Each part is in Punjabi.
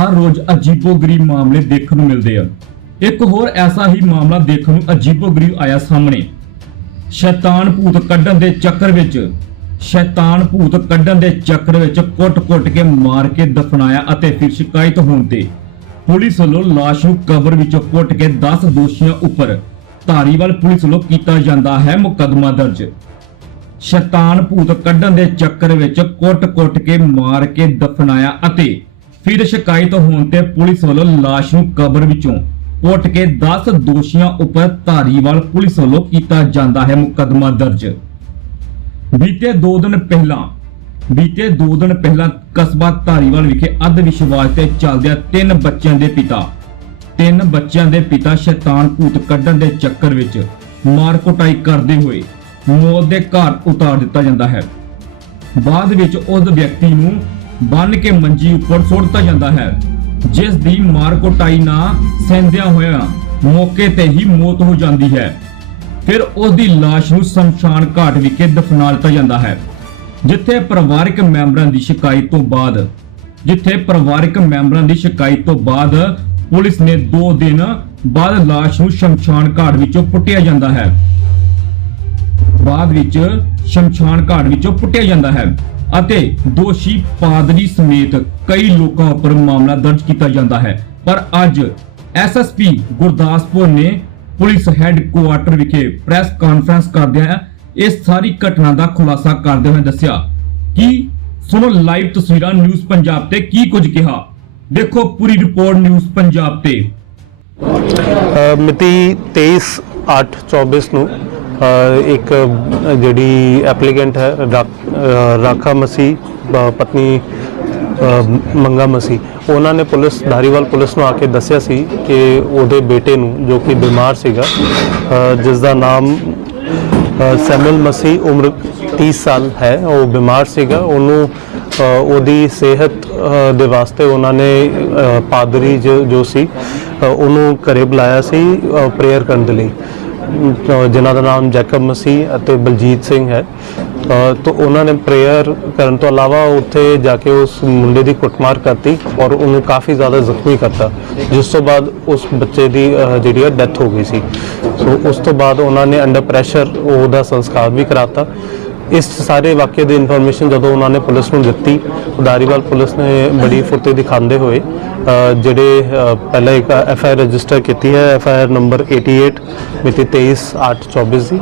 ਹਰ ਰੋਜ਼ ਅਜੀਬੋ-ਗਰੀਬ ਮਾਮਲੇ ਦੇਖਣ ਨੂੰ ਮਿਲਦੇ ਆ। ਇੱਕ ਹੋਰ ਐਸਾ ਹੀ ਮਾਮਲਾ ਦੇਖਣ ਨੂੰ ਅਜੀਬੋ-ਗਰੀਬ ਆਇਆ ਸਾਹਮਣੇ। ਸ਼ੈਤਾਨ ਭੂਤ ਕੱਢਣ ਦੇ ਚੱਕਰ ਵਿੱਚ, ਸ਼ੈਤਾਨ ਭੂਤ ਕੱਢਣ ਦੇ ਚੱਕਰ ਵਿੱਚ ਕੁੱਟ-ਕੁੱਟ ਕੇ ਮਾਰ ਕੇ ਦਫਨਾਇਆ ਅਤੇ ਫਿਰ ਸ਼ਿਕਾਇਤ ਹੋਣ ਤੇ ਪੁਲਿਸ ਵੱਲੋਂ ਲਾਸ਼ ਨੂੰ ਕਬਰ ਵਿੱਚੋਂ ਕੁੱਟ ਕੇ 10 ਦੋਸ਼ੀਆਂ ਉੱਪਰ ਧਾਰੀਵਾਲ ਪੁਲਿਸ ਵੱਲੋਂ ਕੀਤਾ ਜਾਂਦਾ ਹੈ ਮੁਕੱਦਮਾ ਦਰਜ। ਸ਼ੈਤਾਨ ਭੂਤ ਕੱਢਣ ਦੇ ਚੱਕਰ ਵਿੱਚ ਕੁੱਟ-ਕੁੱਟ ਕੇ ਮਾਰ ਕੇ ਦਫਨਾਇਆ ਅਤੇ ਫਿਰ ਸ਼ਿਕਾਇਤ ਹੋਣ ਤੇ ਪੁਲਿਸ ਵੱਲੋਂ ਲਾਸ਼ ਨੂੰ ਕਬਰ ਵਿੱਚੋਂ ਪੁੱਟ ਕੇ 10 ਦੋਸ਼ੀਆਂ ਉੱਪਰ ਧਾਰੀਵਾਲ ਪੁਲਿਸ ਵੱਲੋਂ ਕੀਤਾ ਜਾਂਦਾ ਹੈ ਮੁਕੱਦਮਾ ਦਰਜ। ਬੀਤੇ 2 ਦਿਨ ਪਹਿਲਾਂ, ਬੀਤੇ 2 ਦਿਨ ਪਹਿਲਾਂ ਕਸਬਾ ਧਾਰੀਵਾਲ ਵਿਖੇ ਅੱਧ ਵਿਸ਼ਵਾਸ ਤੇ ਚੱਲਦਿਆਂ ਤਿੰਨ ਬੱਚਿਆਂ ਦੇ ਪਿਤਾ, ਤਿੰਨ ਬੱਚਿਆਂ ਦੇ ਪਿਤਾ ਸ਼ੈਤਾਨ ਭੂਤ ਕੱਢਣ ਦੇ ਚੱਕਰ ਵਿੱਚ ਮਾਰ ਕੁਟਾਈ ਕਰਦੇ ਹੋਏ ਮੌਤ ਦੇ ਘਰ ਉਤਾਰ ਦਿੱਤਾ ਜਾਂਦਾ ਹੈ। ਬਾਅਦ ਵਿੱਚ ਉਸ ਵਿਅਕਤੀ ਨੂੰ ਬੰਨ ਕੇ ਮੰਜੀ ਉੱਪਰ ਸੁੱਟ ਜਾਂਦਾ ਹੈ। ਜਿਸ ਦੀ ਮਾਰ ਕੁਟਾਈ ਨਾ ਸਹਿੰਦਿਆਂ ਹੋਇਆਂ ਮੌਕੇ ਤੇ ਹੀ ਮੌਤ ਹੋ ਜਾਂਦੀ ਹੈ। ਫਿਰ ਉਸ ਦੀ ਲਾਸ਼ ਨੂੰ ਸ਼ਮਸ਼ਾਨ ਘਾਟ ਵਿਖੇ ਦਫਨਾ ਦਿੱਤਾ ਜਾਂਦਾ ਹੈ, ਜਿੱਥੇ ਪਰਿਵਾਰਕ ਮੈਂਬਰਾਂ ਦੀ ਸ਼ਿਕਾਇਤ ਤੋਂ ਬਾਅਦ ਜਿੱਥੇ ਪਰਿਵਾਰਕ ਮੈਂਬਰਾਂ ਦੀ ਸ਼ਿਕਾਇਤ ਤੋਂ ਬਾਅਦ ਪੁਲਿਸ ਨੇ 2 ਦਿਨ ਬਾਅਦ ਲਾਸ਼ ਨੂੰ ਸ਼ਮਸ਼ਾਨ ਘਾਟ ਵਿੱਚੋਂ ਪੁੱਟਿਆ ਜਾਂਦਾ ਹੈ। ਬਾਅਦ ਵਿੱਚ ਸ਼ਮਸ਼ਾਨ ਘਾਟ ਵਿੱਚੋਂ ਪੁੱਟਿਆ ਜਾਂਦਾ ਹੈ। ਅਤੇ ਦੋਸ਼ੀ ਪਾਦਰੀ ਸਮੇਤ ਕਈ ਲੋਕਾਂ ਉੱਪਰ ਮਾਮਲਾ ਦਰਜ ਕੀਤਾ ਜਾਂਦਾ ਹੈ। ਪਰ ਅੱਜ ਐਸਐਸਪੀ ਗੁਰਦਾਸਪੁਰ ਨੇ ਪੁਲਿਸ ਹੈੱਡਕੁਆਰਟਰ ਵਿਖੇ ਪ੍ਰੈਸ ਕਾਨਫਰੰਸ ਕਰਦਿਆਂ ਇਸ ਸਾਰੀ ਘਟਨਾ ਦਾ ਖੁਲਾਸਾ ਕਰਦੇ ਹੋਏ ਦੱਸਿਆ ਕਿ ਸੁਣੋ ਲਾਈਵ ਤਸਵੀਰਾਂ ਨਿਊਜ਼ ਪੰਜਾਬ ਤੇ ਕੀ ਕੁਝ ਕਿਹਾ। ਦੇਖੋ ਪੂਰੀ ਰਿਪੋਰਟ ਨਿਊਜ਼ ਪੰਜਾਬ ਤੇ। ਅ, ਮਿਤੀ 23/8/24 ਨੂੰ ਇੱਕ ਜਿਹੜੀ ਐਪਲੀਕੈਂਟ ਹੈ ਰਾਖਾ ਮਸੀ ਪਤਨੀ ਮੰਗਾ ਮਸੀ ਉਹਨਾਂ ਨੇ ਪੁਲਿਸ ਧਾਰੀਵਾਲ ਪੁਲਿਸ ਨੂੰ ਆ ਕੇ ਦੱਸਿਆ ਸੀ ਕਿ ਉਹਦੇ ਬੇਟੇ ਨੂੰ ਜੋ ਕਿ ਬਿਮਾਰ ਸੀਗਾ ਅ, ਜਿਸ ਦਾ ਨਾਮ ਅ, ਸੈਮੂਅਲ ਮਸੀ ਉਮਰ 30 ਸਾਲ ਹੈ ਉਹ ਬਿਮਾਰ ਸੀਗਾ। ਉਹਨੂੰ ਉਹਦੀ ਸਿਹਤ ਦੇ ਵਾਸਤੇ ਉਹਨਾਂ ਨੇ ਪਾਦਰੀ ਜੋ ਜੋ ਸੀ ਉਹਨੂੰ ਘਰੇ ਬੁਲਾਇਆ ਸੀ ਪ੍ਰੇਅਰ ਕਰਨ ਦੇ ਲਈ। ਜਿਨ੍ਹਾਂ ਦਾ ਨਾਮ ਜੈਕਬ ਮਸੀਹ ਅਤੇ ਬਲਜੀਤ ਸਿੰਘ ਹੈ। ਅ, ਤਾਂ ਉਹਨਾਂ ਨੇ ਪ੍ਰੇਅਰ ਕਰਨ ਤੋਂ ਇਲਾਵਾ ਉੱਥੇ ਜਾ ਕੇ ਉਸ ਮੁੰਡੇ ਦੀ ਕੁੱਟਮਾਰ ਕਰਤੀ ਔਰ ਉਹਨੂੰ ਕਾਫੀ ਜ਼ਿਆਦਾ ਜ਼ਖਮੀ ਕਰਤਾ ਜਿਸ ਤੋਂ ਬਾਅਦ ਉਸ ਬੱਚੇ ਦੀ ਜਿਹੜੀ ਹੈ ਡੈਥ ਹੋ ਗਈ ਸੀ। ਸੋ ਉਸ ਤੋਂ ਬਾਅਦ ਉਹਨਾਂ ਨੇ ਅੰਡਰ ਪ੍ਰੈਸ਼ਰ ਉਹਦਾ ਸੰਸਕਾਰ ਵੀ ਕਰਾਤਾ। ਇਸ ਸਾਰੇ ਵਾਕਿਏ ਦੀ ਇਨਫੋਰਮੇਸ਼ਨ ਜਦੋਂ ਉਹਨਾਂ ਨੇ ਪੁਲਿਸ ਨੂੰ ਦਿੱਤੀ ਉਦਾਰੀਵਾਲ ਪੁਲਿਸ ਨੇ ਬੜੀ ਫੁਰਤੀ ਦਿਖਾਉਂਦੇ ਹੋਏ ਜਿਹੜੇ ਪਹਿਲਾਂ ਇੱਕ ਐਫ ਆਈ ਆਰ ਰਜਿਸਟਰ ਕੀਤੀ ਹੈ ਐਫ ਆਈ ਆਰ ਨੰਬਰ 88 ਮਿਤੀ 23/8/24 ਦੀ।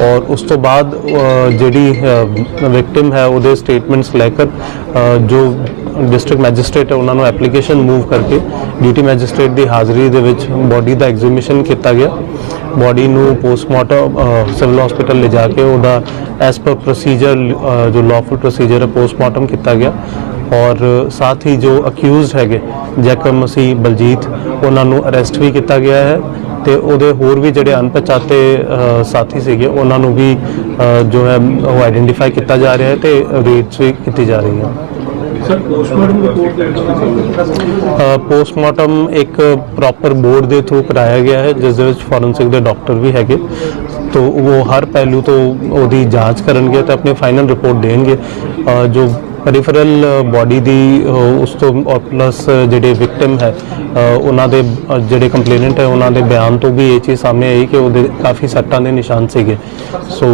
ਔਰ ਉਸ ਤੋਂ ਬਾਅਦ ਜਿਹੜੀ ਵਿਕਟਿਮ ਹੈ, ਉਹਦੇ ਸਟੇਟਮੈਂਟਸ ਲੈ ਕੇ ਜੋ ਡਿਸਟ੍ਰਿਕਟ ਮੈਜਿਸਟ੍ਰੇਟ ਹੈ, ਉਹਨਾਂ ਨੂੰ ਐਪਲੀਕੇਸ਼ਨ ਮੂਵ ਕਰਕੇ ਡਿਊਟੀ ਮੈਜਿਸਟ੍ਰੇਟ ਦੀ ਹਾਜ਼ਰੀ ਦੇ ਵਿੱਚ ਬੋਡੀ ਦਾ ਐਗਜ਼ੀਬਿਸ਼ਨ ਕੀਤਾ ਗਿਆ। ਬੋਡੀ ਨੂੰ ਪੋਸਟਮਾਰਟਮ ਸਿਵਲ ਹਸਪੀਟਲ ਲਿਜਾ ਕੇ ਉਹਦਾ ਐਸ ਪਰ ਪ੍ਰੋਸੀਜਰ ਜੋ ਲਾਫੁਲ ਪ੍ਰੋਸੀਜਰ ਹੈ ਪੋਸਟਮਾਰਟਮ ਕੀਤਾ ਗਿਆ। ਔਰ ਸਾਥ ਹੀ ਜੋ ਅਕਿਊਜ਼ਡ ਹੈਗੇ ਜੈਕਮ ਮਸੀਹ ਬਲਜੀਤ, ਉਹਨਾਂ ਨੂੰ ਅਰੈਸਟ ਵੀ ਕੀਤਾ ਗਿਆ ਹੈ। ਤੇ ਉਹਦੇ ਹੋਰ ਵੀ ਜਿਹੜੇ ਅਣਪਛਾਤੇ ਸਾਥੀ ਸੀਗੇ ਉਹਨਾਂ ਨੂੰ ਵੀ ਜੋ ਹੈ ਉਹ ਆਇਡੈਂਟੀਫਾਈ ਕੀਤਾ ਜਾ ਰਿਹਾ ਹੈ ਤੇ ਰੇਟਸ ਵੀ ਕੀਤੀ ਜਾ ਰਹੀ ਹੈ। ਸਰ ਪੋਸਟਮਾਰਟਮ ਰਿਪੋਰਟ ਦੇ ਵਿੱਚ ਪੋਸਟਮਾਰਟਮ ਇੱਕ ਪ੍ਰੋਪਰ ਬੋਰਡ ਦੇ ਥਰੂ ਕਰਾਇਆ ਗਿਆ ਹੈ ਜਿਸ ਦੇ ਵਿੱਚ ਫੋਰੈਂਸਿਕ ਦੇ ਡਾਕਟਰ ਵੀ ਹੈਗੇ। ਤੋ ਉਹ ਹਰ ਪਹਿਲੂ ਤੋਂ ਉਹਦੀ ਜਾਂਚ ਕਰਨਗੇ ਤੇ ਆਪਣੀ ਫਾਈਨਲ ਰਿਪੋਰਟ ਦੇਣਗੇ। ਜੋ ਪੈਰੀਫਰਲ ਬਾਡੀ ਦੀ ਅ, ਉਸ ਤੋਂ ਔਰ ਪਲੱਸ ਜਿਹੜੇ ਵਿਕਟਿਮ ਹੈ ਉਹਨਾਂ ਦੇ ਜਿਹੜੇ ਕੰਪਲੇਨੈਂਟ ਹੈ ਉਹਨਾਂ ਦੇ ਬਿਆਨ ਤੋਂ ਵੀ ਇਹ ਚੀਜ਼ ਸਾਹਮਣੇ ਆਈ ਕਿ ਉਹਦੇ ਕਾਫੀ ਸੱਟਾਂ ਦੇ ਨਿਸ਼ਾਨ ਸੀਗੇ। ਸੋ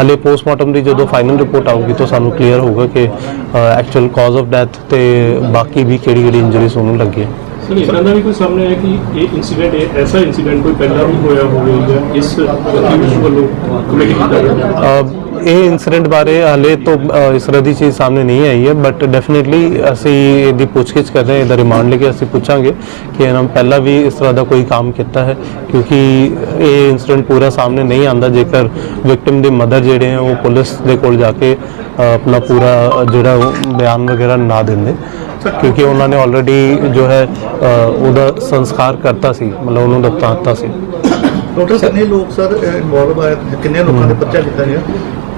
ਹਲੇ ਪੋਸਟਮਾਰਟਮ ਦੀ ਜਦੋਂ ਫਾਈਨਲ ਰਿਪੋਰਟ ਆਊਗੀ ਤਾਂ ਸਾਨੂੰ ਕਲੀਅਰ ਹੋਊਗਾ ਕਿ ਐਕਚੁਅਲ ਕਾਜ਼ ਆਫ ਡੈਥ ਤੇ ਬਾਕੀ ਵੀ ਕਿਹੜੀ ਕਿਹੜੀ ਇੰਜਰੀਜ਼ ਉਹਨੂੰ ਲੱਗੀ ਹੈ ਸਰ ਦਾ ਵੀ ਕੋਈ ਸਾਹਮਣੇ ਆਇਆ ਕਿ ਇਹ ਇਨਸੀਡੈਂਟ ਐਸਾ ਇਨਸੀਡੈਂਟ ਕੋਈ ਪਹਿਲਾਂ ਵੀ ਹੋਇਆ ਹੋਵੇ ਜਾਂ ਇਸ ਵੱਲੋਂ ਕਮਿਟ ਕੀਤਾ ਗਿਆ? ਇਹ ਇਨਸੀਡੈਂਟ ਬਾਰੇ ਹਾਲੇ ਤੋਂ ਇਸ ਤਰ੍ਹਾਂ ਦੀ ਚੀਜ਼ ਸਾਹਮਣੇ ਨਹੀਂ ਆਈ ਹੈ ਬਟ ਡੈਫੀਨਿਟਲੀ ਅਸੀਂ ਇਹਦੀ ਪੁੱਛਗਿੱਛ ਕਰ ਰਹੇ ਹਾਂ, ਇਹਦਾ ਰਿਮਾਂਡ ਲੈ ਕੇ ਅਸੀਂ ਪੁੱਛਾਂਗੇ ਕਿ ਇਹਨਾਂ ਪਹਿਲਾਂ ਵੀ ਇਸ ਤਰ੍ਹਾਂ ਦਾ ਕੋਈ ਕੰਮ ਕੀਤਾ ਹੈ, ਕਿਉਂਕਿ ਇਹ ਇਨਸੀਡੈਂਟ ਪੂਰਾ ਸਾਹਮਣੇ ਨਹੀਂ ਆਂਦਾ ਜੇਕਰ ਵਿਕਟਮ ਦੇ ਮਦਰ ਜਿਹੜੇ ਹੈ, ਉਹ ਪੁਲਿਸ ਦੇ ਕੋਲ ਜਾ ਕੇ ਆਪਣਾ ਪੂਰਾ ਜਿਹੜਾ ਬਿਆਨ ਵਗੈਰਾ ਨਾ ਦਿੰਦੇ। ਕਿਉਂਕਿ ਉਹਨਾਂ ਨੇ ਆਲਰੇਡੀ ਜੋ ਹੈ ਉਹਦਾ ਸੰਸਕਾਰ ਕਰਤਾ ਸੀ, ਮਤਲਬ ਉਹਨੂੰ ਦਫਨਾ ਸੀ। ਟੋਟਲ ਕਿੰਨੇ ਲੋਕ ਸਰ ਇਨਵੋਲਵ ਆਏ ਕਿੰਨੇ ਲੋਕਾਂ ਦੇ ਪਰਚਾ ਕੀਤਾ ਗਿਆ?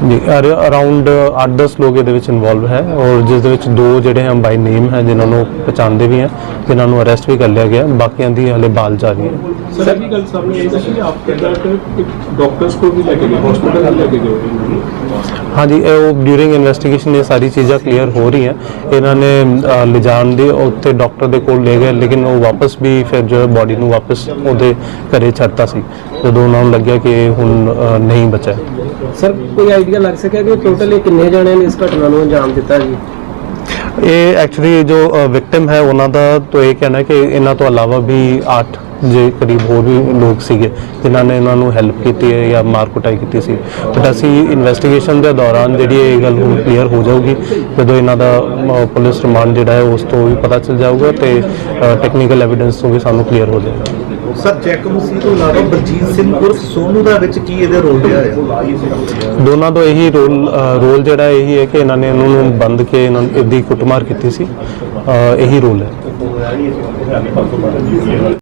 ਜੀ ਅਰਾਊਂਡ 8-10 ਲੋਕ ਇਹਦੇ ਵਿੱਚ ਇਨਵੋਲਵ ਹੈ ਔਰ ਜਿਸ ਦੇ ਵਿੱਚ ਦੋ ਜਿਹੜੇ ਹਨ ਬਾਈ ਨੇਮ ਹੈ ਜਿਨ੍ਹਾਂ ਨੂੰ ਪਛਾਣਦੇ ਵੀ ਹੈ ਜਿਨ੍ਹਾਂ ਨੂੰ ਅਰੈਸਟ ਵੀ ਕਰ ਲਿਆ ਗਿਆ ਬਾਕੀਆਂ ਦੀ ਹਲੇ ਬਾਲ ਜਾਰੀ ਹੈ। ਸਰ ਇਹ ਵੀ ਗੱਲ ਸਾਹਮਣੇ ਆਈ ਸੀ ਕਿ ਆਫਟਰ ਦੈਟ ਡਾਕਟਰਸ ਕੋਲ ਵੀ ਲੈ ਕੇ ਗਏ ਹਸਪੀਟਲ ਵੀ ਲੈ ਕੇ ਗਏ ਹਾਂਜੀ ਇਹ ਉਹ ਡਿਊਰਿੰਗ ਇਨਵੈਸਟੀਗੇਸ਼ਨ ਇਹ ਸਾਰੀ ਚੀਜ਼ਾਂ ਕਲੀਅਰ ਹੋ ਰਹੀਆਂ। ਇਹਨਾਂ ਨੇ ਲਿਜਾਣ ਦੀ ਉੱਥੇ ਡਾਕਟਰ ਦੇ ਕੋਲ ਲੈ ਗਏ ਲੇਕਿਨ ਉਹ ਵਾਪਸ ਵੀ ਫਿਰ ਜੋ ਬੋਡੀ ਨੂੰ ਵਾਪਸ ਉਹਦੇ ਘਰੇ ਛੱਡਤਾ ਸੀ। ਜਦੋਂ ਉਹਨਾਂ ਨੂੰ ਲੱਗਿਆ ਕਿ ਹੁਣ ਨਹੀਂ ਬਚਾ ਸਰ ਕੋਈ ਆਈਡੀਆ ਲੱਗ ਸਕਿਆ ਕਿ ਟੋਟਲ ਕਿੰਨੇ ਜਣਿਆਂ ਨੇ ਇਸ ਘਟਨਾ ਨੂੰ ਅੰਜਾਮ ਦਿੱਤਾ ਜੀ? ਇਹ ਐਕਚੁਅਲੀ ਜੋ ਵਿਕਟਿਮ ਹੈ ਉਹਨਾਂ ਦਾ ਤਾਂ ਇਹ ਕਹਿਣਾ ਕਿ ਇਹਨਾਂ ਤੋਂ ਇਲਾਵਾ ਵੀ 8 ਜੇ ਕਰੀਬ ਹੋਰ ਵੀ ਲੋਕ ਸੀਗੇ, ਜਿਨ੍ਹਾਂ ਨੇ ਇਹਨਾਂ ਨੂੰ ਹੈਲਪ ਕੀਤੀ ਹੈ ਜਾਂ ਮਾਰ ਕੁਟਾਈ ਕੀਤੀ ਸੀ। ਬਟ ਅਸੀਂ ਇਨਵੈਸਟੀਗੇਸ਼ਨ ਦੇ ਦੌਰਾਨ ਜਿਹੜੀ ਇਹ ਗੱਲ ਹੁਣ ਕਲੀਅਰ ਹੋ ਜਾਊਗੀ, ਜਦੋਂ ਇਹਨਾਂ ਦਾ ਪੁਲਿਸ ਰਿਮਾਂਡ ਜਿਹੜਾ ਹੈ ਉਸ ਤੋਂ ਵੀ ਪਤਾ ਚੱਲ ਜਾਊਗਾ ਤੇ ਟੈਕਨੀਕਲ ਐਵੀਡੈਂਸ ਤੋਂ ਵੀ ਸਾਨੂੰ ਕਲੀਅਰ ਹੋ ਜਾਏਗਾ। ਸਰ, ਜੈਕ ਮਸੀਹ ਤੋਂ ਇਲਾਵਾ ਬਲਜੀਤ ਸਿੰਘ ਉਰਫ ਸੋਨੂ ਦਾ ਵਿੱਚ ਕੀ ਇਹਦੇ ਰੋਲ ਰਿਹਾ ਹੈ? ਦੋਨਾਂ ਤੋਂ ਇਹੀ ਰੋਲ ਰੋਲ ਜਿਹੜਾ ਇਹੀ ਹੈ ਕਿ ਇਹਨਾਂ ਨੇ ਇਹਨਾਂ ਨੂੰ ਬੰਦ ਕੇ ਇਹਨਾਂ ਦੀ ਕੁੱਟਮਾਰ ਕੀਤੀ ਸੀ। ਇਹੀ ਰੋਲ ਹੈ।